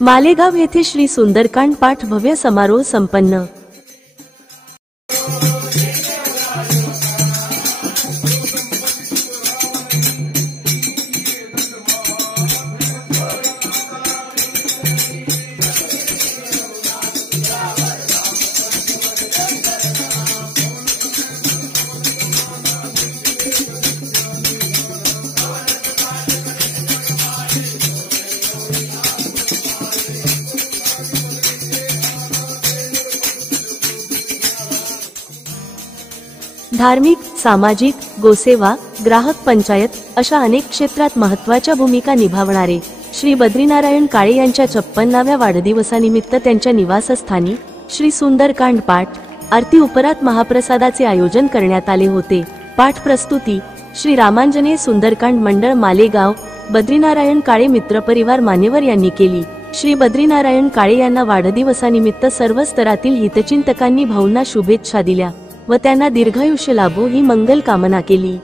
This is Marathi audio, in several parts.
मालेगाव येथे श्री सुंदरकांड पाठ भव्य समारोह संपन्न। धार्मिक, सामाजिक, गोसेवा, ग्राहक पंचायत अशा अनेक क्षेत्रात महत्त्वाच्या भूमिका निभावणारे श्री बद्रीनारायण काळे यांच्या 56व्या वाढदिवसानिमित्त त्यांच्या निवासस्थानी श्री सुंदरकांड पाठ आरती उपरात महाप्रसादाचे आयोजन करण्यात आले होते। पाठ प्रस्तुती श्री रामांजनेय सुंदरकांड मंडळ मालेगाव, बद्रीनारायण काळे मित्रपरिवार मान्यवर यांनी केली। श्री बद्रीनारायण काळे यांना वाढदिवसानिमित्त सर्व स्तरातील हितचिंतकांनी भावना शुभेच्छा दिल्या व त्यांना दीर्घायुष्य लाभो ही मंगल कामना केली।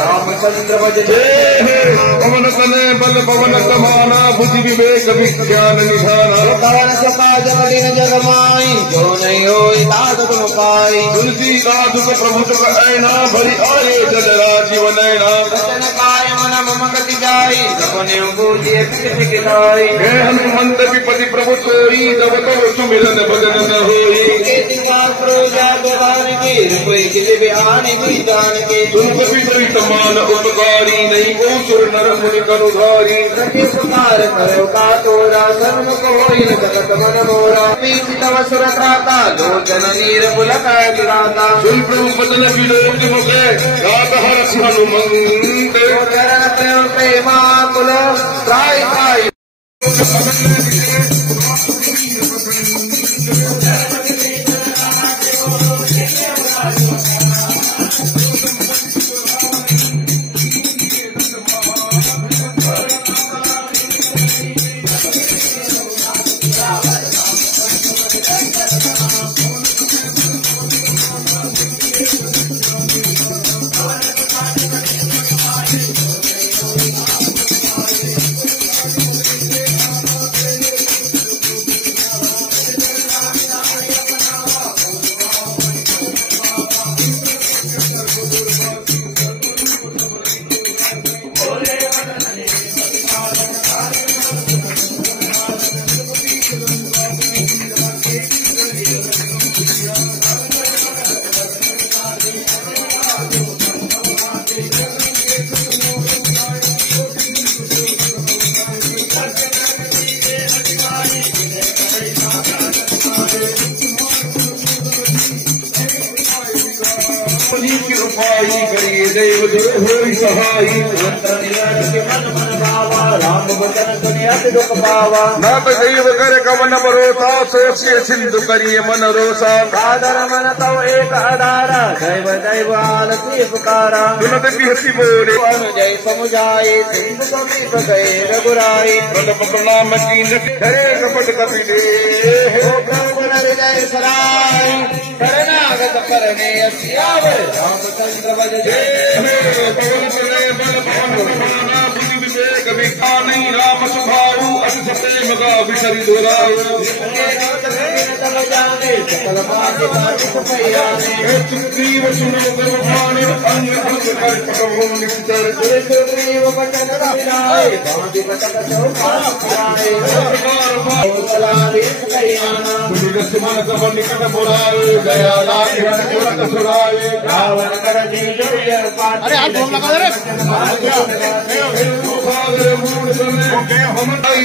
रामचंद्र पवन तने बल पवन समाना बुद्धि विवेक विज्ञान निधाना जगमाई जो नहीं हो पाई तुलसीदास प्रभु तब ऐना भरी आये जल राजीव नैना रचन काय मन मम गति जाई सपने बूझे पिलाई हे हनुमंत विपति प्रभु सोई जब तब सुमिरन भजन न होई कोई किसी बिहानी विधान के तुम कभी कोई समान उपकारी नहीं को सुर नर मुनि करुधारी सत्य पुकार करो का तोरा सन्मुख होई न जगत मन मोरा पीठ तव सुर त्राता लोचन नीर पुलक गिराता सुन प्रभु बचन विलोक मुखे रात हर्ष हनुमंत चरण प्रेम प्रेमा कुल त्राय त्राय अपनी कृपाई करिए दैव होई सहाई नाथ दैव करे कवन भरोसा सोचिए सिंधु करिए मन रोसा सादर मन तव एक आधारा दैव दैव आलती पुकारा सुनत बिहसी बोले जय समुझाए सिंधु समीप गए रघुराई प्रथम प्रणाम की नरे कपट कपिले प्रभु हृदय सराय शरणागत करने सियावर रामचंद्र भज जय पवन चले बल पवन पुराना बुद्धि विवेक विज्ञानी राम स्वभाव अस सते मगा विसरि दोराऊ जाने सकल बात सुग्रीव सुनो गर्भान अंग अंग कर पटो निस्तर सुग्रीव बचन रखिनाय बांधि बचन चौपाए मन सब निकट बुलाए गया लाल सुराए रावण कर दी अरे आप बोल लगा रे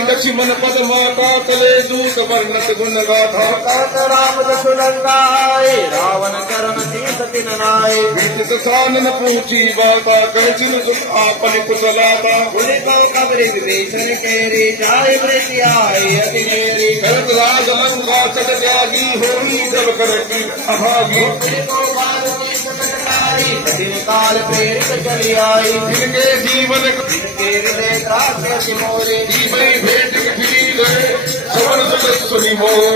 लक्ष्मण पद माता तले दूत वर्णत गुण गाथा राम दशुलंगाए रावण करण सीत तिन नाय विदित सानन पूछी बाता कहचिन सुख आपन कुशलाता बोले को कबरे विभीषण केरी जाय प्रति आए अति मेरी भरत राज लंका चट त्यागी होई जब कर की अभागी दिन काल प्रेरित चली आई जिनके जीवन जिनके हृदय त्रास मोरे जीवन भेंट फिरी गए सवन सुख सुनी मोरे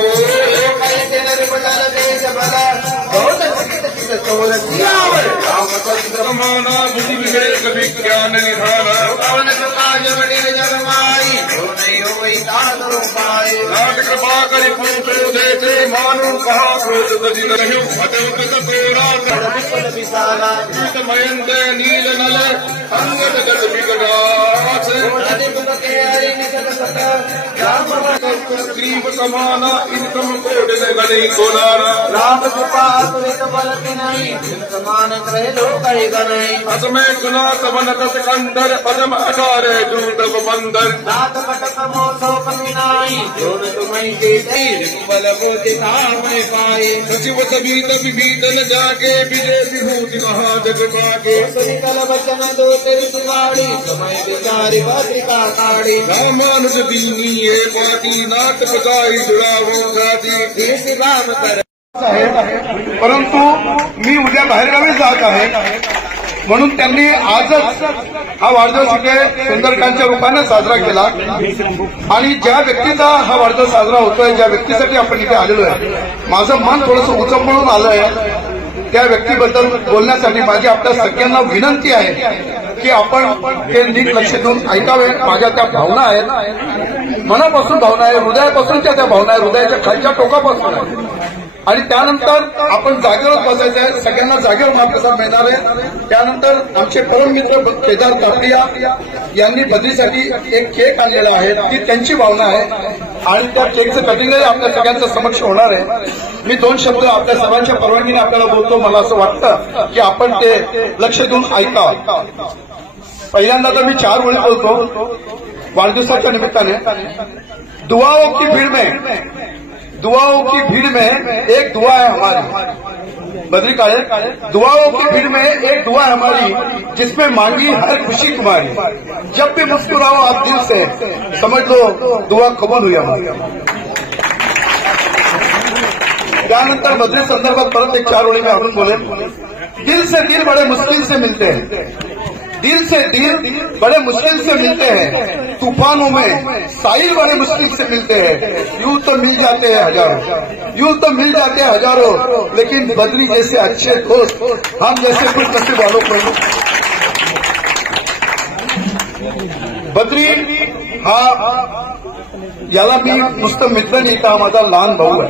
माना बुद्धि विवेक विज्ञान निधाना नाथ कृपा करि पूछो देते मानो कहा क्रोध तजी नहीं अतवत तोरा मयंत नील नल अंगद गत विकटास ग्रीव समाना इनकम कोड ने गणी कोलारा राम कृपा तुलित बल नहीं समान ग्रह लोक गणई असमय सुना तवन दस कंधर पदम अठारे दूत बंदर नाथ कटक मोसो कमिनाई जोन तुम्हें देती बल बोधि धाम पाए सचिव सभीत विभीषण जाके विजय विभूति महाजग पाके सुनिकल वचन दो तेरी सुगाड़ी समय विचारी भद्रिका काड़ी रामानुज बिन्नी ये पाती नाथ पताई जुड़ावो साथी कीर्ति भाव कर परंतु मी उद्या बाहेरगावी जात आहे म्हणून त्यांनी आजच हा वाढदिवस इथे सुंदरकांच्या रूपाने साजरा केला आणि ज्या व्यक्तीचा हा वाढदिवस साजरा होतोय ज्या व्यक्तीसाठी आपण इथे आलेलो आहे माझं मन थोडंसं उचंबळून आलं आहे त्या व्यक्तीबद्दल बोलण्यासाठी माझी आपल्या सगळ्यांना विनंती आहे की आपण हे नीट लक्ष देऊन ऐकावे माझ्या त्या भावना आहेत मनापासून भावना आहे हृदयापासूनच्या त्या भावना आहे हृदयाच्या खालच्या टोकापासून आहे आणि त्यानंतर आपण जागेवर बसायचं आहे सगळ्यांना जागेवर महाप्रसाद मिळणार आहे त्यानंतर आमचे परम मित्र केदार तापडिया यांनी बदलीसाठी एक केक आणलेला आहे ती त्यांची भावना आहे आणि त्या केकचं कटिंगही आपल्या सगळ्यांच्या समक्ष होणार आहे मी दोन शब्द आपल्या सर्वांच्या परवानगीने आपल्याला बोलतो मला असं वाटतं की आपण ते लक्ष देऊन ऐका पहिल्यांदा तर मी 4 वेळी बोलतो वाढदिवसाच्या निमित्ताने दुआओं की भीड़ में एक दुआ है हमारी बद्री काळे दुआओं की भीड़ में एक दुआ है हमारी जिसमें मांगी हर खुशी तुम्हारी जब भी मुस्कुराओ आप दिल से समझ लो दुआ कबूल हुई हमारी त्यानंतर बद्री संदर्भात परत एक 4 वेळी मी आपण बोलेन दिल से दिल बड़े मुश्किल से मिलते हैं दिल से दिल बड़े मुश्किल से मिलते हैं तूफानों में साहिल बड़े मुश्किल से मिलते हैं यूं तो मिल जाते हैं हजारों लेकिन बद्री जैसे अच्छे दोस्त हम जैसे कुछ नसीब वालों को बद्री हा याला मी नुसतं मित्र नाही का माझा लहान भाऊ आहे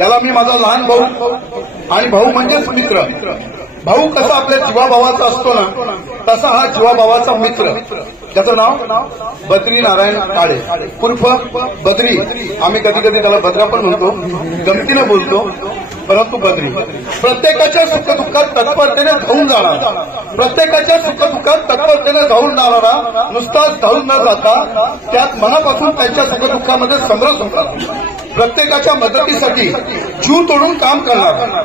याला मी माझा लहान भाऊ आणि भाऊ म्हणजेच मित्र भाऊ कसा आपल्या जीवाभावाचा असतो ना तसा हा जीवाभावाचा मित्र ज्याचं नाव बद्री नारायण काळे उर्फ बद्री आम्ही कधी कधी त्याला बद्रा पण म्हणतो गमतीनं बोलतो परंतु बद्री प्रत्येकाच्या सुखदुःखात तत्परतेने धावून जाणारा प्रत्येकाच्या सुखदुःखात तत्परतेने धावून जाणारा नुसताच धावून न जाता त्यात मनापासून त्यांच्या सुखदुःखामध्ये समरस होता प्रत्येकाच्या मदतीसाठी जीव तोडून काम करणारा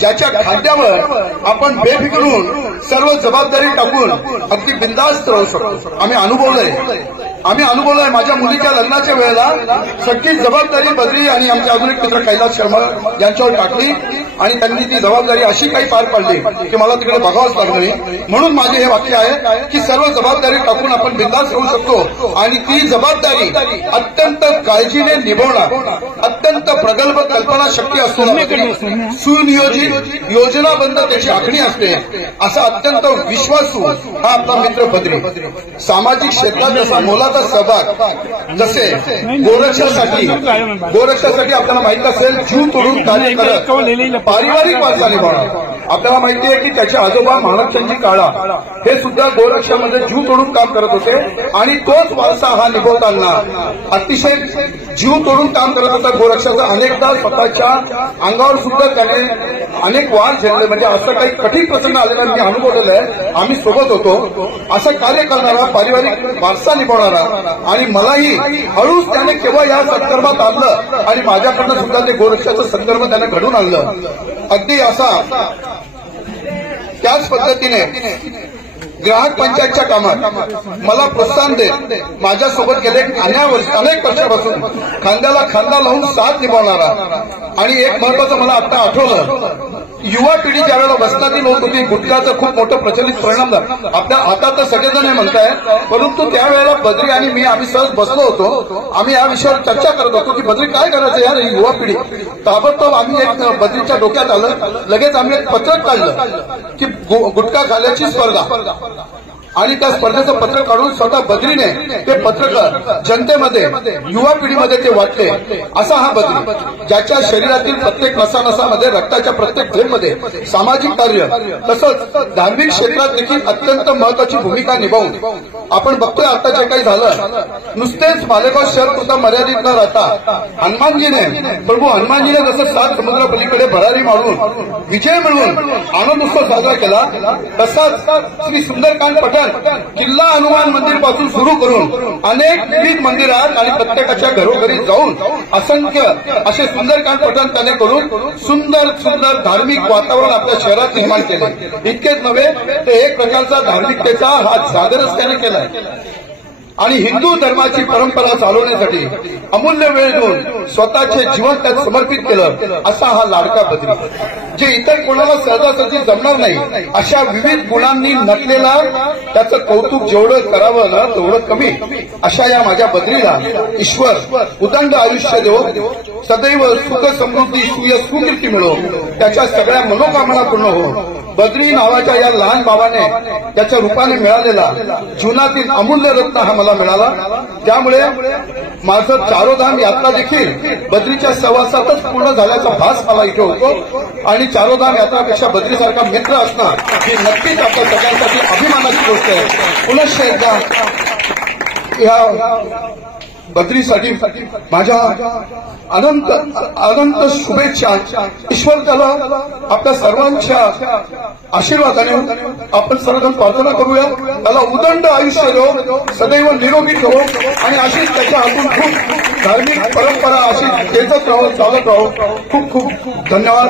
ज्याच्या खांद्यावर आपण बेफिकरून सर्व जबाबदारी टाकून अगदी बिनधास्त राहू शकतो. आम्ही अनुभवलंय माझ्या मुलीच्या लग्नाच्या वेळेला सगळी जबाबदारी बद्री आणि आमचे अजून एक मित्र कैलास शर्मा यांच्यावर टाकली आणि त्यांनी ती जबाबदारी अशी काही पार पाडली की मला तिकडे बघावंच लागलं नाही. म्हणून माझे हे वाक्य आहे की सर्व जबाबदारी टाकून आपण बिनधास्त राहू शकतो आणि ती जबाबदारी अत्यंत काळजीने निभवणार, अत्यंत प्रगल्भ कल्पना शक्ती असतो, सुनियोजित योजनाबद्ध त्याची आखणी असते, असा अत्यंत विश्वासू हा आपला मित्र बद्री. सामाजिक क्षेत्रात जसा मोलाचा सहभाग, जसे गोरक्षासाठी आपल्याला माहित असेल जीव तोडून कार्य करत पारिवारिक वारसा निभावणार. आपल्याला माहिती आहे की त्याचे आजोबा महाराष्ट्रांची काळा हे सुद्धा गोरक्षामध्ये जीव तोडून काम करत होते आणि तोच वारसा हा निभवताना अतिशय जीव तोडून काम करत होता गोरक्षाचा. अनेकदा स्वतःच्या अंगावर सुद्धा त्याने अनेक वार झेलले, म्हणजे असं काही कठीण प्रसंग आलेला मी अनुभवलेलं आहे. आम्ही सोबत होतो. असं कार्य करणारा, पारिवारिक वारसा निभवणारा आणि मलाही हळूच त्याने केव्हा या संदर्भात आणलं आणि माझ्याकडनं सुद्धा ते गोरक्षाचं संदर्भ त्याने घडून आणलं. अगदी असा त्याच पद्धतीने ग्राहक पंचायतच्या कामात मला प्रोत्साहन देत माझ्यासोबत गेले अनेक वर्षापासून खांद्याला खांदा लावून साथ निभावणारा. आणि एक महत्वाचं मला आता आठवलं, युवा पिढी ज्यावेळेला वसनातील होत होती, गुटखाचं खूप मोठं प्रचलित परिणाम झाला. आपल्या हातात तर सगळेजण हे म्हणताय, परंतु त्यावेळेला बद्री आणि मी आम्ही सहज बसलो होतो. आम्ही या विषयावर चर्चा करत होतो की बद्री काय करायचं यार ही युवा पिढी. ताबडतोब आम्ही एक बद्रीच्या डोक्यात आलं, लगेच आम्ही एक पत्रक काढलं की गुटखा खाल्याची स्पर्धा, आणि त्या स्पर्धेचं पत्रक काढून स्वतः बद्रीने ते पत्रक जनतेमध्ये, युवा पिढीमध्ये ते वाटले. असा हा बद्री, ज्याच्या शरीरातील प्रत्येक नसानसामध्ये, रक्ताच्या प्रत्येक थेंबमध्ये सामाजिक कार्य तसंच धार्मिक क्षेत्रात देखील अत्यंत महत्वाची भूमिका निभावून आपण बघतोय. आता जे काही झालं, नुसतेच मालेगाव शहर पुरता मर्यादित न राहता प्रभू हनुमानजीने जसं 7 समुद्रापलीकडे भरारी मारून विजय मिळवून आनंद उत्सव साजरा केला, तसाच श्री सुंदरकांड पठण किल्ला हनुमान मंदिर पासून सुरू करून अनेक विविध मंदिरात आणि प्रत्येकाच्या घरोघरी जाऊन असंख्य असे सुंदरकांड पठण त्याने करून सुंदर सुंदर धार्मिक वातावरण आपल्या शहरात निर्माण केले. इतकेच नव्हे तर एक प्रकारचा धार्मिकतेचा हा जागरच त्याने केलाय आणि हिंदू धर्माची परंपरा चालवण्यासाठी अमूल्य वेळ देऊन स्वतःचे जीवन त्यात समर्पित केलं. असा हा लाडका बद्री, जे इतर कोणाला सहजासहजी जमणार नाही अशा विविध गुणांनी नटलेला, त्याचं कौतुक जेवढं करावं ना तेवढं कमी. अशा या माझ्या बद्रीला ईश्वर उदंड आयुष्य देवो, सदैव सुख समृद्धी सुकीर्ती मिळो, त्याच्या सगळ्या मनोकामना पूर्ण हो. बद्री नावाच्या या लहान भावाने त्याच्या रूपाने मिळालेला जीवनातील अमूल्य रत्न हा मला मिळाला. त्यामुळे माझं चारोधाम यात्रा देखील बद्रीच्या सहवासातच पूर्ण झाल्याचा भास मला इथे होतो. आणि चारोधाम यात्रापेक्षा बद्रीसारखा मित्र असणं ही नक्कीच आपल्या सगळ्यांसाठी अभिमानाची गोष्ट आहे. पुनश्च एकदा या बद्रीसाठी माझ्या अनंत अनंत शुभेच्छा. ईश्वर त्याला आपल्या सर्वांच्या आशीर्वादाने आपण सर्वजण प्रार्थना करूया. त्याला उदंड आयुष्य देव, सदैव निरोगी ठेवो आणि अशीच त्याच्या हातून खूप धार्मिक परंपरा अशी तेजत राहो, चालत राहो. खूप खूप धन्यवाद.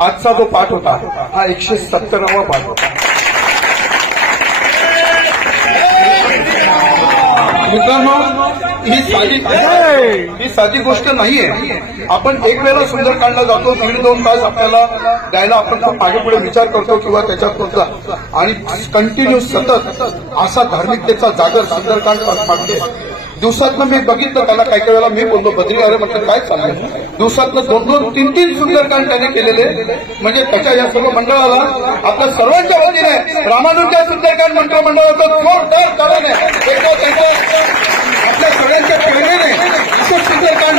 आजचा जो पाठ होता हा 170वा पाठ होता. मित्रांनो, ही साधी गोष्ट नाहीये. आपण एक वेळेला सुंदरकांडला जातो, 1.5-2 तास आपल्याला द्यायला आपण खूप मागे पुढे विचार करतो किंवा त्याच्यात आणि कंटिन्यू सतत असा धार्मिकतेचा जागर सुंदरकांड मागते. दिवसातनं मी बघितलं त्याला काही वेळेला मी बोललो बद्री अरे म्हटलं काय चाललंय. दिवसातनं 2-2, 3-3 सुंदरकांड त्याने केलेले. म्हणजे त्याच्या या सर्व मंडळाला आपल्या सर्वांच्या वतीने रामानुजा सुंदरकांड मंडळाचं जोरदार तालाने आपल्या सगळ्यांच्या प्रेरणेने सुंदरकांड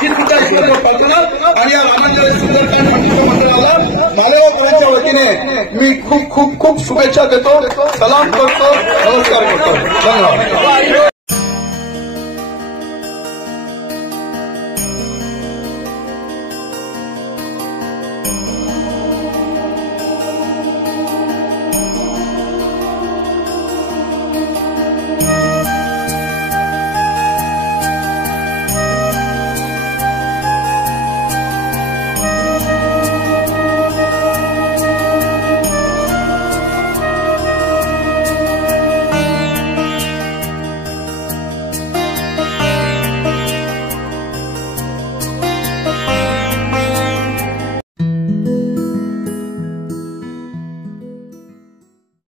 ही सुद्धा ईश्वर प्रार्थना. आणि या रामानुजा सुंदरकांड मंडळाला मालेगावकरांच्या वतीने मी खूप खूप खूप शुभेच्छा देतो, सलाम करतो, नमस्कार करतो. धन्यवाद.